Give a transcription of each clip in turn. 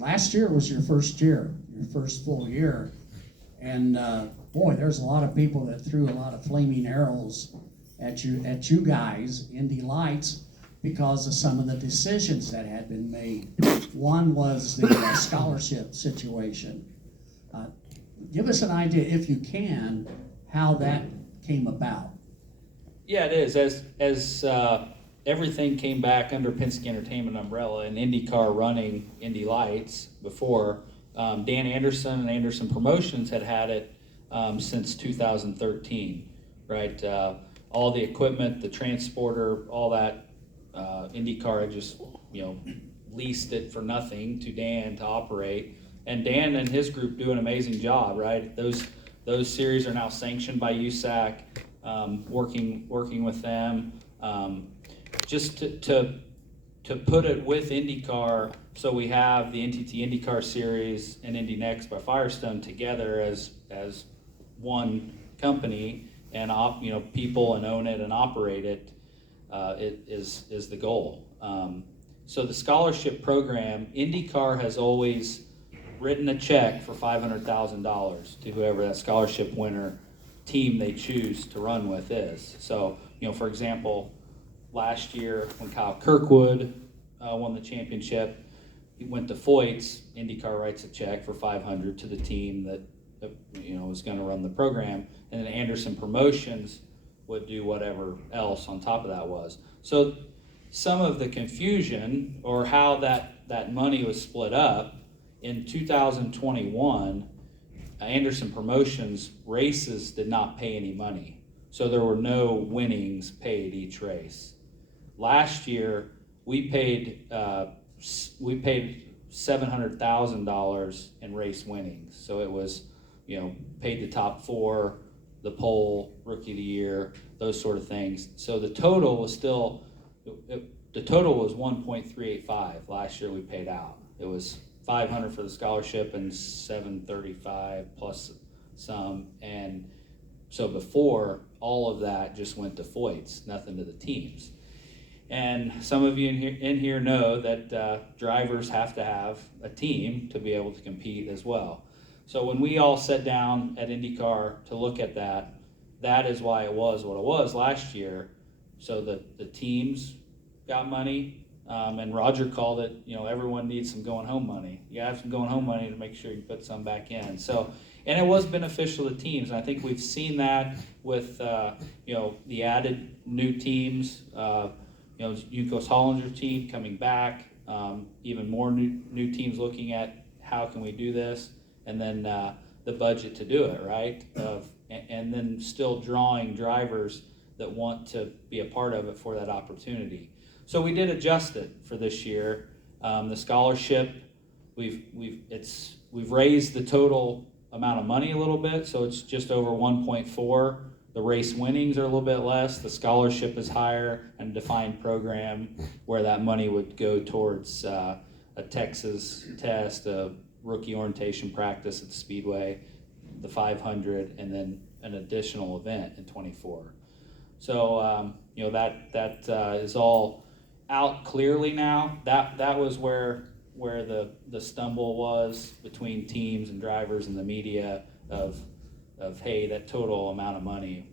last year was your first year, your first full year. And boy, there's a lot of people that threw a lot of flaming arrows at you guys, Indy Lights, because of some of the decisions that had been made. One was the scholarship situation. Give us an idea, if you can, how that came about. Yeah, it is. As everything came back under Penske Entertainment umbrella and IndyCar running Indy Lights before, Dan Anderson and Anderson Promotions had it since 2013, right? All the equipment, the transporter, all that, IndyCar had just, leased it for nothing to Dan to operate. And Dan and his group do an amazing job, right? Those series are now sanctioned by USAC, working with them. Just to put it with IndyCar, so we have the NTT IndyCar Series and Indy Next by Firestone together as one company, and people and own it and operate it. It is the goal. So the scholarship program, IndyCar has always written a check for $500,000 to whoever that scholarship winner team they choose to run with is. So, for example, last year when Kyle Kirkwood won the championship, he went to Foyt's. IndyCar writes a check for $500 to the team that was going to run the program, and then Anderson Promotions would do whatever else on top of that was. So some of the confusion or how that money was split up in 2021, Anderson Promotions races did not pay any money, so there were no winnings paid each race. Last year we paid $700,000 in race winnings, so it was paid the top four, the pole, rookie of the year, those sort of things. So the total was still, the total was 1.385 last year we paid out. It was 500 for the scholarship and 735 plus some. And so before, all of that just went to Foyt's, nothing to the teams. And some of you in here know that drivers have to have a team to be able to compete as well. So when we all sat down at IndyCar to look at that, that is why it was what it was last year. So that the teams got money, and Roger called it, everyone needs some going home money. You have some going home money to make sure you put some back in. So, and it was beneficial to teams. And I think we've seen that with, the added new teams, Yukos Hollinger team coming back, even more new teams looking at how can we do this, and then the budget to do it, right? And then still drawing drivers that want to be a part of it for that opportunity. So we did adjust it for this year. The scholarship, we've raised the total amount of money a little bit, so it's just over 1.4. The race winnings are a little bit less. The scholarship is higher, and a defined program where that money would go towards a Texas test, a rookie orientation practice at the Speedway, the 500, and then an additional event in 24. So that is all out clearly now. That was where the stumble was between teams and drivers and the media of hey, that total amount of money,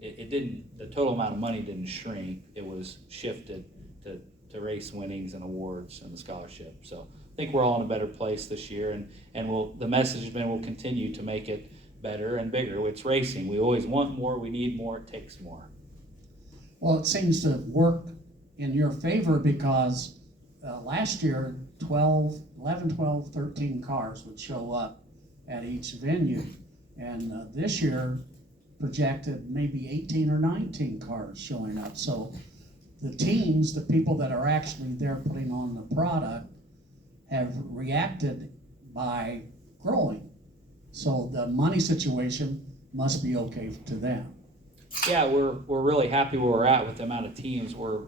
the total amount of money didn't shrink. It was shifted to race winnings and awards and the scholarship. So I think we're all in a better place this year, and the message has been we'll continue to make it better and bigger. It's racing. We always want more, we need more, it takes more. Well, it seems to work in your favor because last year 11, 12, 13 cars would show up at each venue, and this year projected maybe 18 or 19 cars showing up. So the teams, the people that are actually there putting on the product, have reacted by growing. So the money situation must be okay to them. Yeah, we're really happy where we're at with the amount of teams. We'll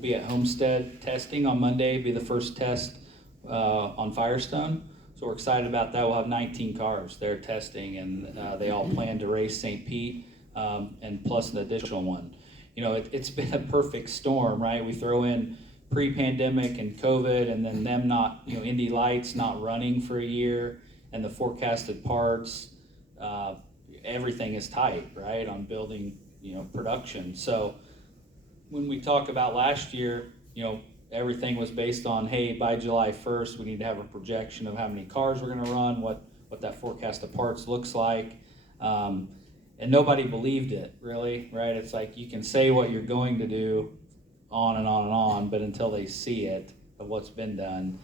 be at Homestead testing on Monday, be the first test on Firestone. So we're excited about that. We'll have 19 cars there testing, and they all plan to race St. Pete, and plus an additional one. It's been a perfect storm, right? We throw in pre-pandemic and COVID, and then them not, Indy Lights not running for a year, and the forecasted parts, everything is tight, right, on building, production. So when we talk about last year, everything was based on, hey, by July 1st, we need to have a projection of how many cars we're gonna run, what that forecast of parts looks like. And nobody believed it, really, right? It's like you can say what you're going to do on and on and on, but until they see it, of what's been done.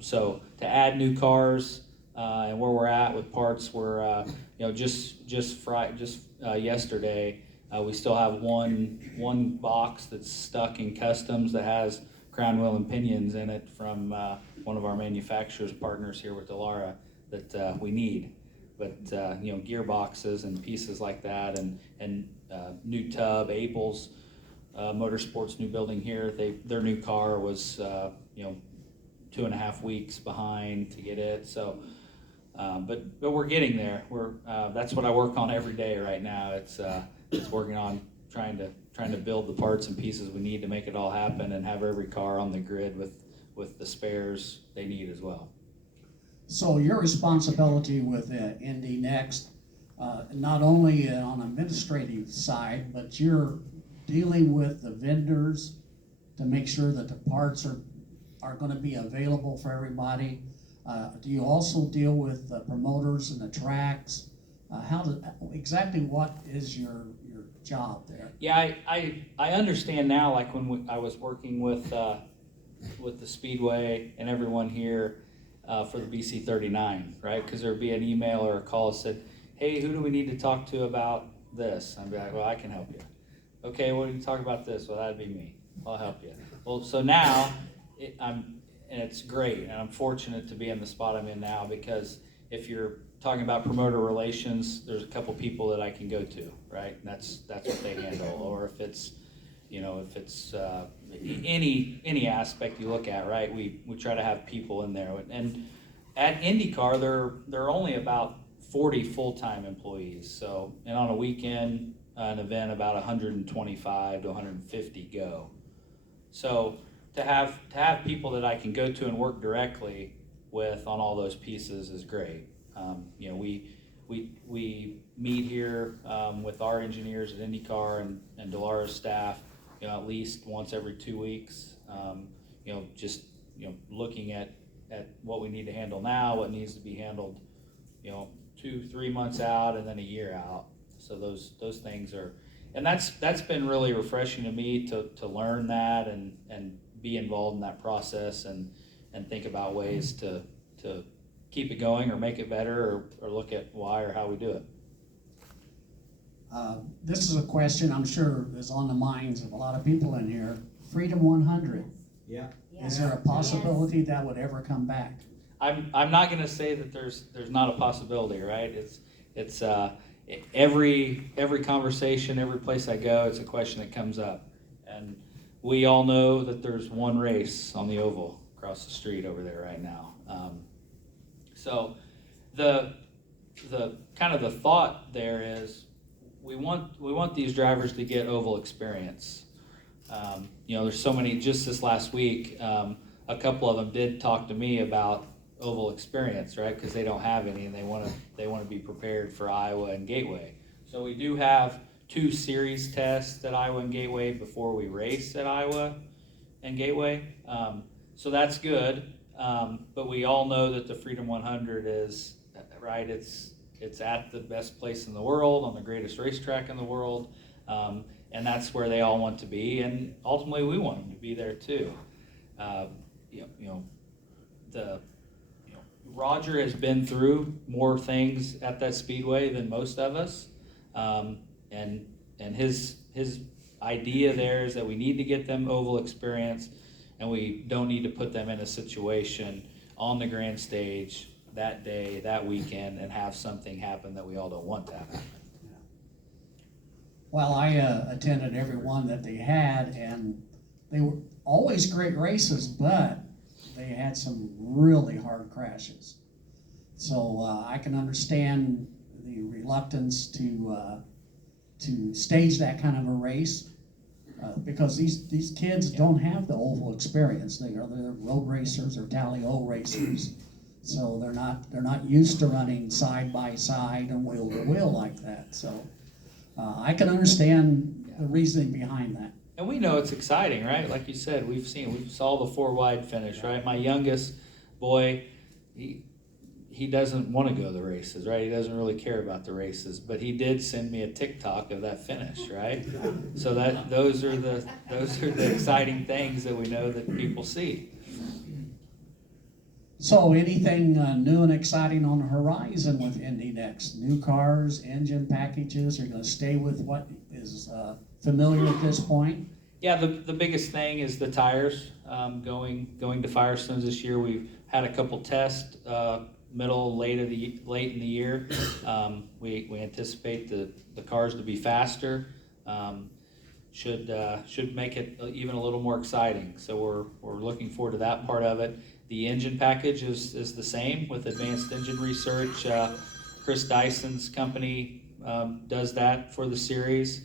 So to add new cars, and where we're at with parts, we're just yesterday, we still have one box that's stuck in customs that has crown wheel and pinions in it from one of our manufacturers partners here with Dallara that we need. But gearboxes and pieces like that, and new tub, Abel's Motorsports new building here, their new car was 2.5 weeks behind to get it. So, but we're getting there. That's what I work on every day right now. It's working on trying to build the parts and pieces we need to make it all happen and have every car on the grid with the spares they need as well. So your responsibility with Indy Next, not only on administrative side, but you're dealing with the vendors to make sure that the parts are going to be available for everybody. Do you also deal with the promoters and the tracks? Exactly what is your job there? Yeah, I understand now. Like when I was working with the Speedway and everyone here for the BC 39, right? Because there would be an email or a call that said, "Hey, who do we need to talk to about this?" I'd be like, "Well, I can help you." "Okay, well, you talk about this." "Well, that'd be me. I'll help you." Well, so now and it's great, and I'm fortunate to be in the spot I'm in now, because if you're talking about promoter relations, there's a couple people that I can go to, right? And that's what they handle. Or if it's any aspect you look at, right? We try to have people in there. And at IndyCar, there are only about 40 full-time employees. So, and on a weekend, an event, about 125 to 150 go. So to have people that I can go to and work directly with on all those pieces is great. We meet here with our engineers at IndyCar and Dallara's staff, at least once every 2 weeks. Looking at what we need to handle now, what needs to be handled, 2-3 months out, and then a year out. So those things are, and that's been really refreshing to me to learn that and be involved in that process and think about ways to keep it going or make it better or look at why or how we do it. This is a question I'm sure is on the minds of a lot of people in here. Freedom 100. Yeah. Is there a possibility that would ever come back? I'm not going to say that there's not a possibility, right? It's every conversation, every place I go, it's a question that comes up, and we all know that there's one race on the oval across the street over there right now. So the kind of the thought there is we want these drivers to get oval experience. There's so many. Just this last week, a couple of them did talk to me about oval experience, right? Because they don't have any, and they want to be prepared for Iowa and Gateway. So we do have 2 series tests at Iowa and Gateway before we race at Iowa and Gateway. So that's good. But we all know that the Freedom 100 is, right, it's at the best place in the world, on the greatest racetrack in the world, and that's where they all want to be, and ultimately we want them to be there too. Roger has been through more things at that speedway than most of us, and his idea there is that we need to get them oval experience, and we don't need to put them in a situation on the grand stage that day, that weekend, and have something happen that we all don't want to happen. Well, I attended every one that they had, and they were always great races, but they had some really hard crashes. So I can understand the reluctance to stage that kind of a race. Because these kids don't have the oval experience. They're road racers or tally-o racers. So they're not used to running side by side and wheel to wheel like that. So I can understand the reasoning behind that. And we know it's exciting, right? Like you said, we saw the 4 wide finish, right? My youngest boy, he doesn't want to go to the races, right? He doesn't really care about the races, but he did send me a TikTok of that finish, right? So those are the exciting things that we know that people see. So anything new and exciting on the horizon with Indy next? New cars, engine packages? Are you going to stay with what is familiar at this point? Yeah, the biggest thing is the tires. Going to Firestones this year, we've had a couple tests. Late in the year. We anticipate the cars to be faster. Should make it even a little more exciting. So we're looking forward to that part of it. The engine package is the same with advanced engine research. Chris Dyson's company does that for the series.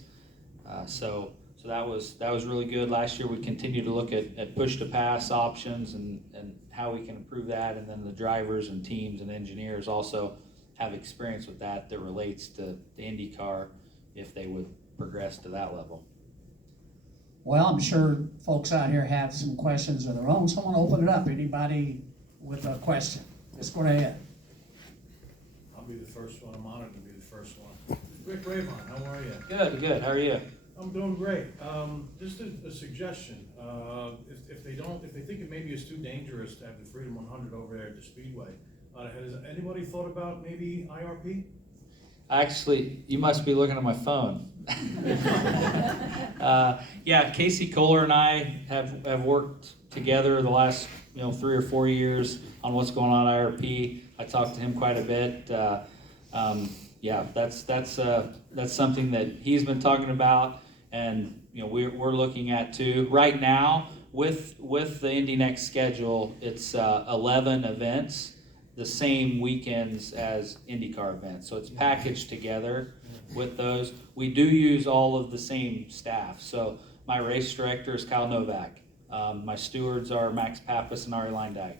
So that was really good. Last year we continued to look at push to pass options and how we can improve that, and then the drivers and teams and engineers also have experience with that relates to the IndyCar if they would progress to that level. Well, I'm sure folks out here have some questions of their own, so I want to open it up. Anybody with a question? Just go ahead. I'll be the first one. I'm honored to be the first one. Rick Raymond, how are you? Good. How are you? I'm doing great. Just a suggestion. If they think it maybe is too dangerous to have the Freedom 100 over there at the Speedway, has anybody thought about maybe IRP? Actually, you must be looking at my phone. Yeah, Casey Kohler and I have worked together the last 3 or 4 years on what's going on at IRP. I talked to him quite a bit. Yeah, that's something that he's been talking about, and we're looking at too. Right now, with the Indy Next schedule, it's 11 events, the same weekends as IndyCar events. So it's packaged together with those. We do use all of the same staff. So my race director is Kyle Novak. My stewards are Max Pappas and Ari Leindag.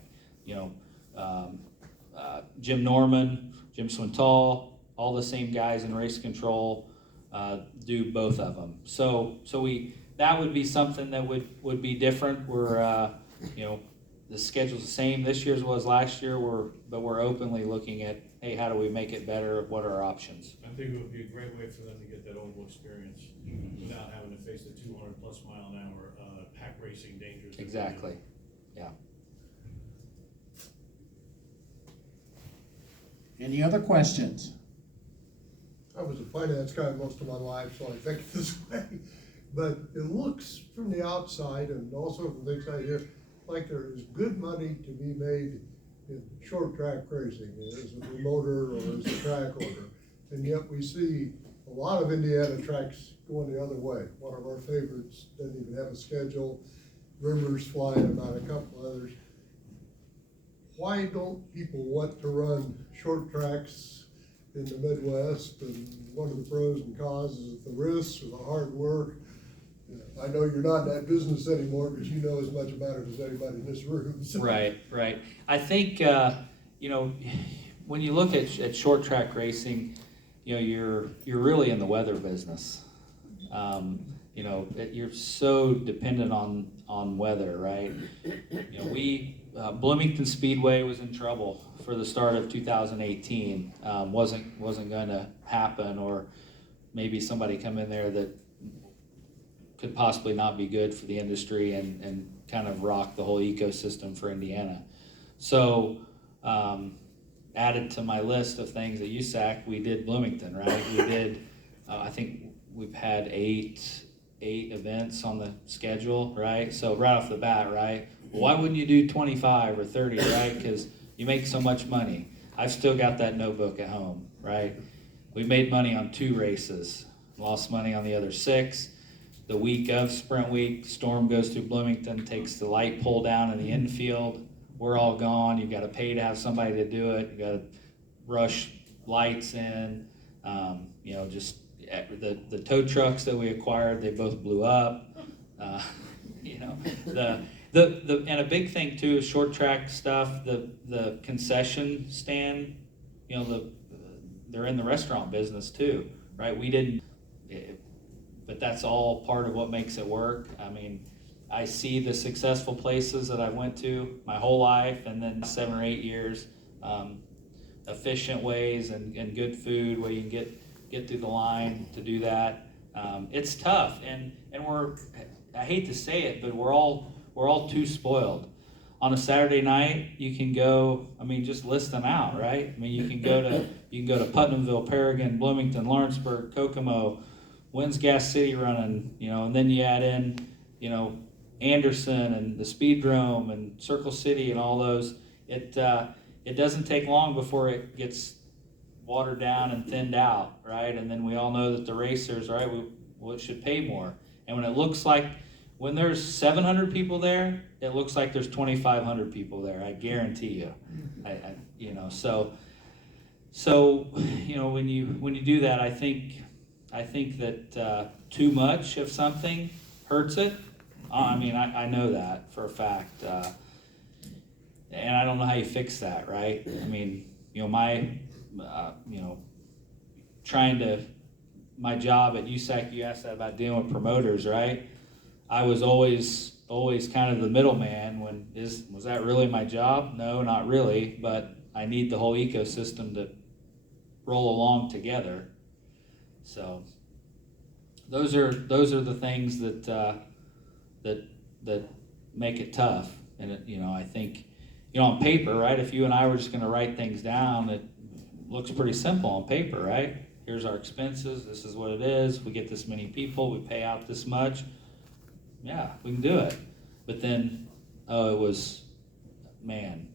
Jim Norman, Jim Swintal, all the same guys in race control do both of them. So that would be something that would be different. We're the schedule's the same this year as was last year. But we're openly looking at, hey, how do we make it better? What are our options? I think it would be a great way for them to get that oval experience without having to face the 200+ mile an hour pack racing dangers. Exactly. Yeah. Any other questions? I was a finance guy most of my life, so I think this way. But it looks from the outside, and also from things I hear, like there is good money to be made in short track racing as a promoter or as a track owner. And yet we see a lot of Indiana tracks going the other way. One of our favorites doesn't even have a schedule. Rumors flying about a couple others. Why don't people want to run short tracks in the Midwest? And one of the pros and cons is the risks or the hard work. I know you're not in that business anymore, but you know as much about it as anybody in this room. So. Right. I think when you look at short track racing, you're really in the weather business. You're so dependent on weather, right? Bloomington Speedway was in trouble for the start of 2018. Wasn't going to happen, or maybe somebody come in there that could possibly not be good for the industry and kind of rock the whole ecosystem for Indiana. So added to my list of things at USAC, we did Bloomington, right? We did, I think we've had eight events on the schedule, right? So right off the bat, right? Well, why wouldn't you do 25 or 30, right? Because you make so much money. I've still got that notebook at home, right? We made money on 2 races, lost money on the other 6. The week of Sprint Week, Storm goes through Bloomington, takes the light pole down in the infield. We're all gone. You've got to pay to have somebody to do it. You've got to rush lights in. Just the tow trucks that we acquired, they both blew up. You know, and a big thing too is short track stuff, the concession stand, you know, they're in the restaurant business too, right? We didn't, but that's all part of what makes it work. I mean, I see the successful places that I went to my whole life, and then 7 or 8 years, efficient ways and good food where you can get through the line to do that. It's tough, and I hate to say it, but we're all too spoiled. On a Saturday night, you can go, I mean, just list them out, right? I mean, you can go to Putnamville, Paragon, Bloomington, Lawrenceburg, Kokomo. When's Gas City running? You know, and then you add in, you know, Anderson and the Speedrome and Circle City and all those. It doesn't take long before it gets watered down and thinned out, right? And then we all know that the racers, right, we should pay more. And when it looks like, when there's 700 people there, it looks like there's 2,500 people there. I guarantee you. You know, so you know, when you do that, I think that too much of something hurts it. I mean, I know that for a fact, and I don't know how you fix that, right? I mean, you know, my job at USAC, you asked that about dealing with promoters, right? I was always kind of the middleman. Was that really my job? No, not really, but I need the whole ecosystem to roll along together. So those are the things that make it tough. And you know, I think, you know, on paper, right? If you and I were just going to write things down, it looks pretty simple on paper, right? Here's our expenses. This is what it is. We get this many people. We pay out this much. Yeah, we can do it. But then, it was, man,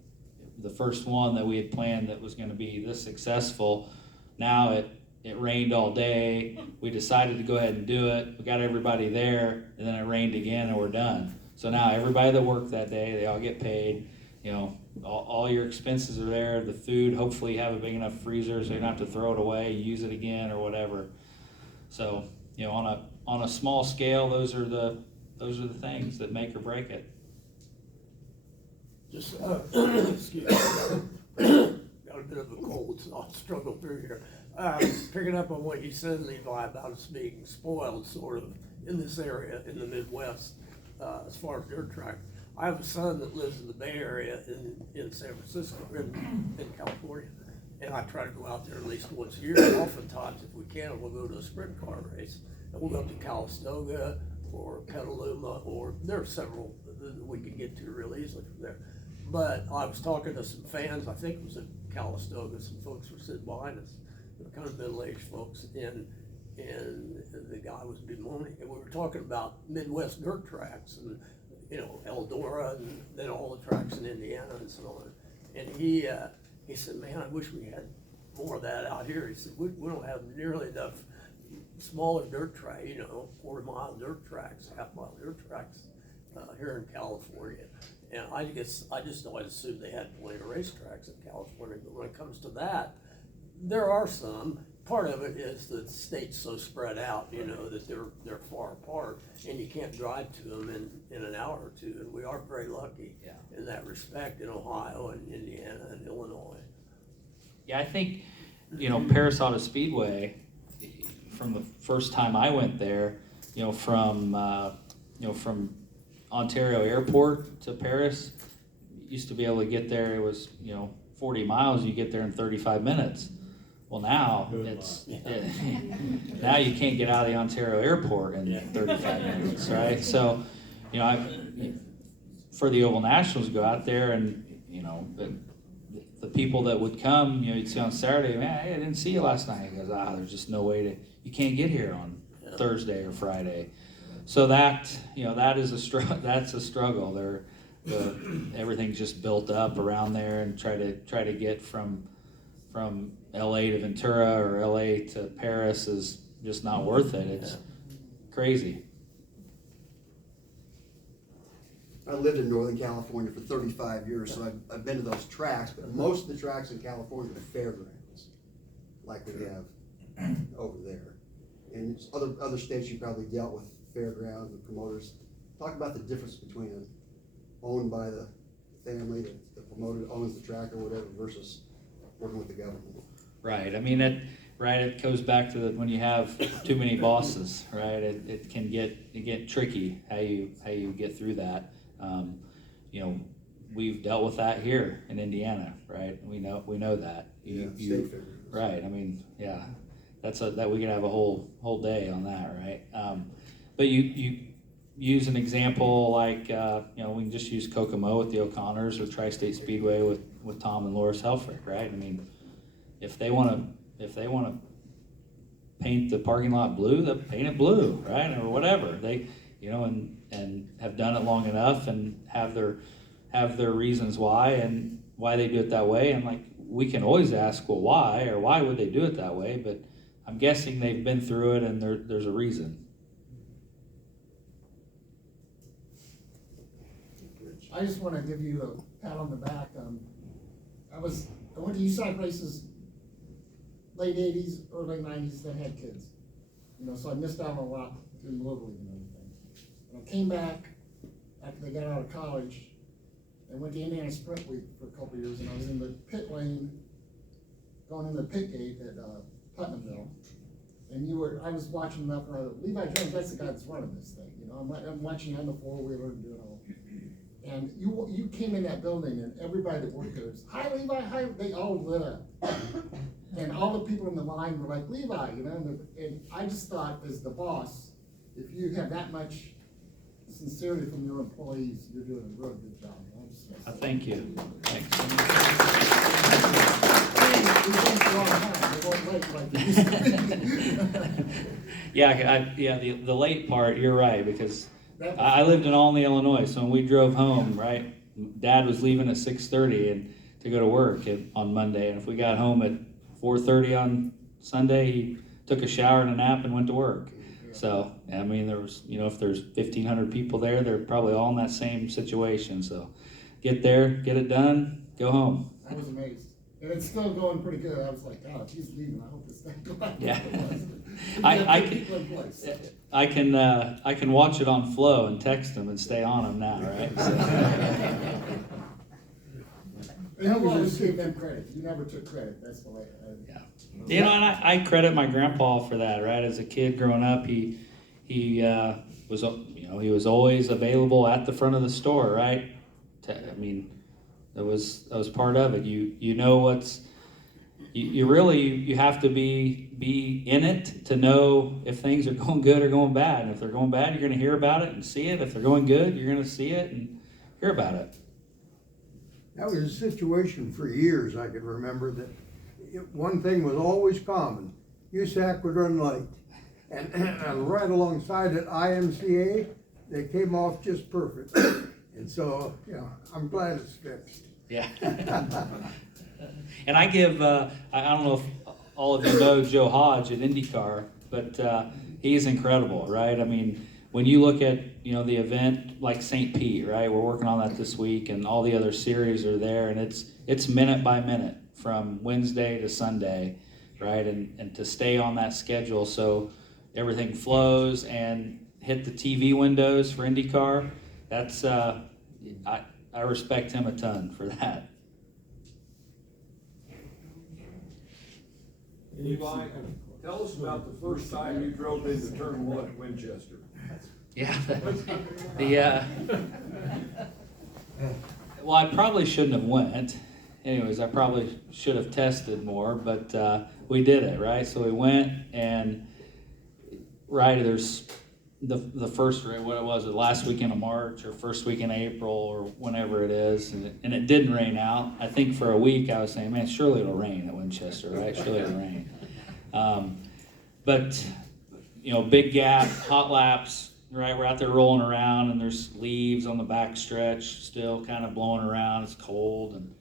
the first one that we had planned that was going to be this successful. Now it rained all day. We decided to go ahead and do it. We got everybody there, and then it rained again, and we're done. So now everybody that worked that day, they all get paid. You know, all your expenses are there. The food, hopefully you have a big enough freezer so you don't have to throw it away, use it again or whatever. So, you know, on a small scale, those are the things that make or break it. Just, excuse me, got a bit of a cold, so I'll struggle through here. Picking up on what you said, Levi, about us being spoiled sort of in this area in the Midwest, as far as dirt track. I have a son that lives in the Bay Area in San Francisco, in California, and I try to go out there at least once a year. And oftentimes, if we can, we'll go to a sprint car race, and we'll go up to Calistoga or Petaluma, or there are several that we can get to real easily from there. But I was talking to some fans, I think it was at Calistoga, some folks were sitting behind us, they were kind of middle-aged folks, and the guy was bemoaning, and we were talking about Midwest dirt tracks, and you know, Eldora, and then all the tracks in Indiana and so on. And he said, man, I wish we had more of that out here. He said, we don't have nearly enough smaller dirt track, you know, 40-mile dirt tracks, half-mile dirt tracks here in California. And I just always assumed they had plenty of racetracks in California, but when it comes to that, there are some. Part of it is that the state's so spread out, you know, that they're far apart, and you can't drive to them in an hour or two. And we are very lucky in that respect in Ohio and Indiana and Illinois. Yeah, I think, you know, Paris Auto Speedway, from the first time I went there, you know, from Ontario Airport to Paris, used to be able to get there. It was, you know, 40 miles. You get there in 35 minutes. Well, now now you can't get out of the Ontario Airport in 35 minutes, right? So, you know, for the Oval Nationals, go out there, and you know, the people that would come, you know, you'd see on Saturday, man, hey, I didn't see you last night. He goes, there's just no way you can't get here on Thursday or Friday. So that, you know, that is that's a struggle. Everything's just built up around there, and try to get from LA to Ventura or LA to Paris is just not worth it. It's crazy. I lived in Northern California for 35 years, so I've been to those tracks, but most of the tracks in California are fairgrounds, like we have over there. And other states you probably dealt with fairgrounds, the promoters talk about the difference between owned by the family, the promoter owns the track or whatever, versus working with the government. Right, I mean, it goes back to when you have too many bosses, right? It can get tricky how you get through that. You know, we've dealt with that here in Indiana, right? We know that. State fair. Right, I mean, yeah, that we could have a whole day on that, right? But you use an example like, you know, we can just use Kokomo with the O'Connors or Tri-State Speedway with Tom and Loris Helfrich, right? I mean, if they want to paint the parking lot blue, they'll paint it blue, right? Or whatever. They, you know, and have done it long enough and have their reasons why and why they do it that way. And like, we can always ask, well, why, or why would they do it that way? But I'm guessing they've been through it and there's a reason. I just want to give you a pat on the back. I went to USAC races late 80s, early 90s that had kids. You know, so I missed out on a lot in Little League and everything. And I came back after they got out of college and went to Indiana Sprint Week for a couple of years, and I was in the pit lane, going into the pit gate at Putnamville. And I was watching them up, and I thought, Levi Jones, that's the guy that's running this thing. You know, I'm watching you on the four-wheeler and doing all. And you came in that building, and everybody that worked there was, hi Levi, hi, they all lit up. And all the people in the line were like, Levi, you know, and I just thought, as the boss, if you have that much sincerity from your employees, you're doing a really good job. Thank you. Thanks. Yeah, the late part, you're right, because I lived in Olney, Illinois, so when we drove home, right, Dad was leaving at 6:30 and to go to work on Monday, and if we got home at 4:30 on Sunday, he took a shower and a nap and went to work. So, I mean, there was, you know, if there's 1,500 people there, they're probably all in that same situation. So, get there, get it done, go home. I was amazed. And it's still going pretty good. I was like, God, if he's leaving, I hope this thing goes back. Yeah. I can watch it on Flow and text them and stay on them now, right? So. And you always gave them credit. You never took credit. That's the way. Yeah. You know, and I credit my grandpa for that, right? As a kid growing up, he was, you know, he was always available at the front of the store, right? I mean, that was part of it. You know what's, you really have to be in it to know if things are going good or going bad. And if they're going bad, you're going to hear about it and see it. If they're going good, you're going to see it and hear about it. That was a situation for years. I could remember that one thing was always common. USAC would run late. And right alongside it, IMCA, they came off just perfect. And so, you know, I'm glad it's fixed. Yeah. And I give, I don't know if all of you know Joe Hodge at IndyCar, but he's incredible, right? I mean, when you look at, you know, the event like St. Pete, right? We're working on that this week, and all the other series are there, and it's minute by minute from Wednesday to Sunday, right? And to stay on that schedule so everything flows and hit the TV windows for IndyCar, that's I respect him a ton for that. Levi, tell us about the first time you drove into Turn 1 at Winchester. Yeah. Well, I probably shouldn't have went. Anyways, I probably should have tested more, but we did it, right? So we went, and right, there's the first, what it was, the last weekend of March or first week in April or whenever it is, and it didn't rain out. I think for a week I was saying, man, surely it'll rain at Winchester, right? Surely it'll rain. But, you know, big gap, hot laps, right? We're out there rolling around, and there's leaves on the back stretch still kind of blowing around. It's cold, and,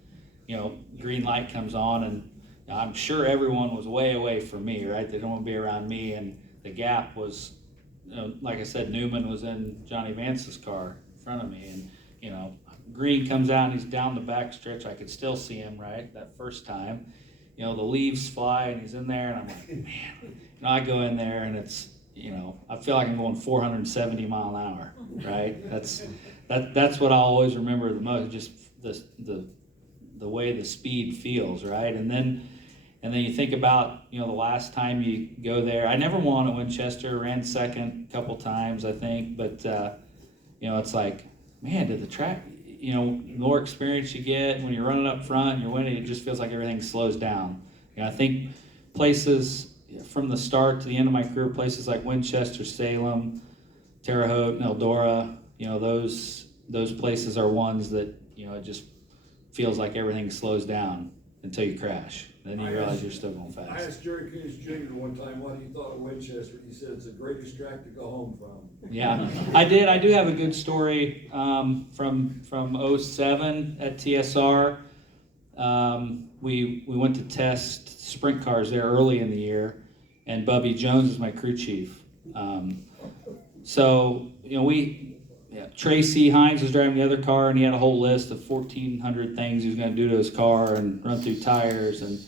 you know, green light comes on, and I'm sure everyone was way away from me, right? They don't want to be around me, and the gap was, you know, like I said, Newman was in Johnny Vance's car in front of me, and, you know, green comes out, and he's down the back stretch. I could still see him, right, that first time. You know, the leaves fly, and he's in there, and I'm like, man. You know, I go in there, and it's I feel like I'm going 470 mile an hour, right? That's what I always remember the most, just the way the speed feels, right? And then you think about, the last time you go there. I never won at Winchester, ran second a couple times, I think, but it's like, man, did the track, the more experience you get when you're running up front and you're winning, it just feels like everything slows down. I think places from the start to the end of my career, places like Winchester, Salem, Terre Haute, and Eldora, those places are ones that, it just feels like everything slows down until you crash. Then you realize you're still going I fast. asked Jerry Coombs Jr. one time what he thought of Winchester. He said it's the greatest track to go home from. Yeah, I did. I do have a good story from 07 at TSR. We went to test sprint cars there early in the year, and Bubby Jones is my crew chief. Tracy Hines was driving the other car, and he had a whole list of 1,400 things he was going to do to his car and run through tires. And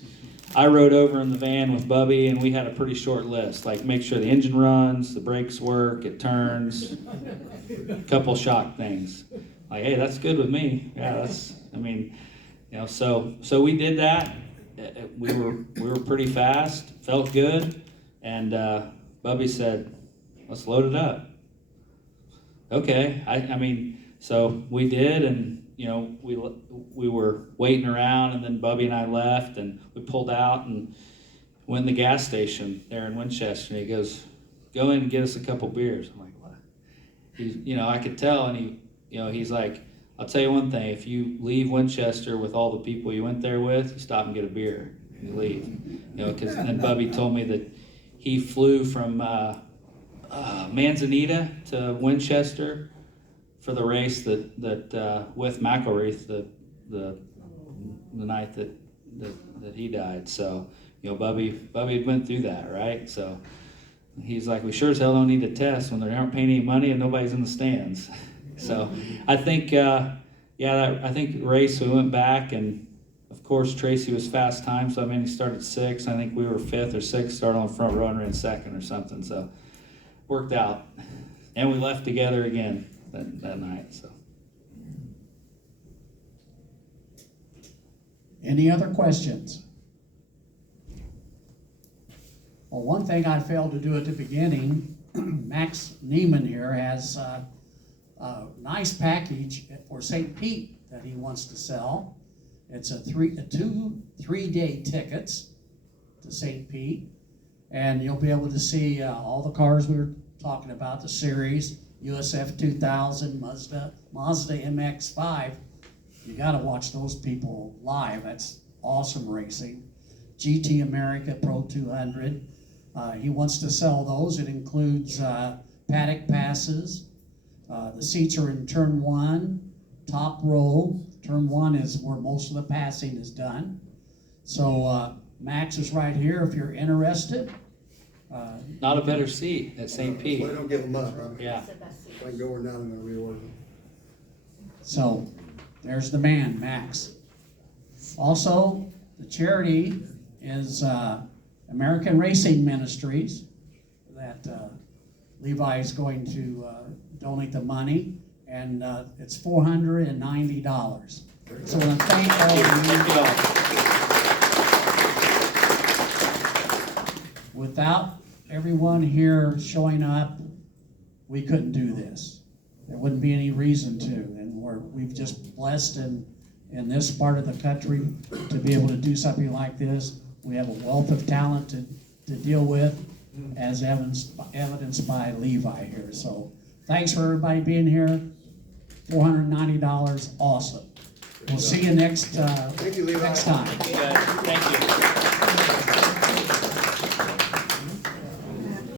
I rode over in the van with Bubby, and we had a pretty short list, like make sure the engine runs, the brakes work, it turns, a couple shock things. Like, hey, that's good with me. Yeah, so we did that. We were pretty fast, felt good, and Bubby said, let's load it up. Okay, so we did, and we were waiting around, and then Bubby and I left, and we pulled out and went in the gas station there in Winchester, and he goes, go in and get us a couple beers. I'm like, what? I could tell, and he's like, I'll tell you one thing, if you leave Winchester with all the people you went there with, you stop and get a beer, and you leave. Because then Bubby told me that he flew from Manzanita to Winchester for the race that with McElreath the night that he died. So Bubby went through that, right? So he's like, we sure as hell don't need to test when they aren't paying any money and nobody's in the stands. So I think I think the race we went back, and of course Tracy was fast time, so he started 6th. I think we were 5th or 6th, started on the front row and ran 2nd or something. So worked out, and we left together again that night. So, Any other questions? Well, one thing I failed to do at the beginning, Max Neiman here has a nice package for St. Pete that he wants to sell. It's two 3-day tickets to St. Pete. And you'll be able to see all the cars we were talking about, the series, USF 2000, Mazda MX-5. You got to watch those people live. That's awesome racing. GT America Pro 200. He wants to sell those. It includes paddock passes. The seats are in turn 1, top row. Turn 1 is where most of the passing is done. So Max is right here if you're interested. not a better seat at St. Pete. Well, don't give them up. Yeah. If I can go over now, I'm gonna reorder them. So there's the man, Max. Also, the charity is American Racing Ministries that Levi is going to donate the money, and it's $490. So I want to thank all of you. Without everyone here showing up, we couldn't do this. There wouldn't be any reason to, and we've just blessed in this part of the country to be able to do something like this. We have a wealth of talent to deal with, as evidenced by Levi here. So thanks for everybody being here. $490, awesome. We'll see you next Thank you, Levi. next time. Thank you.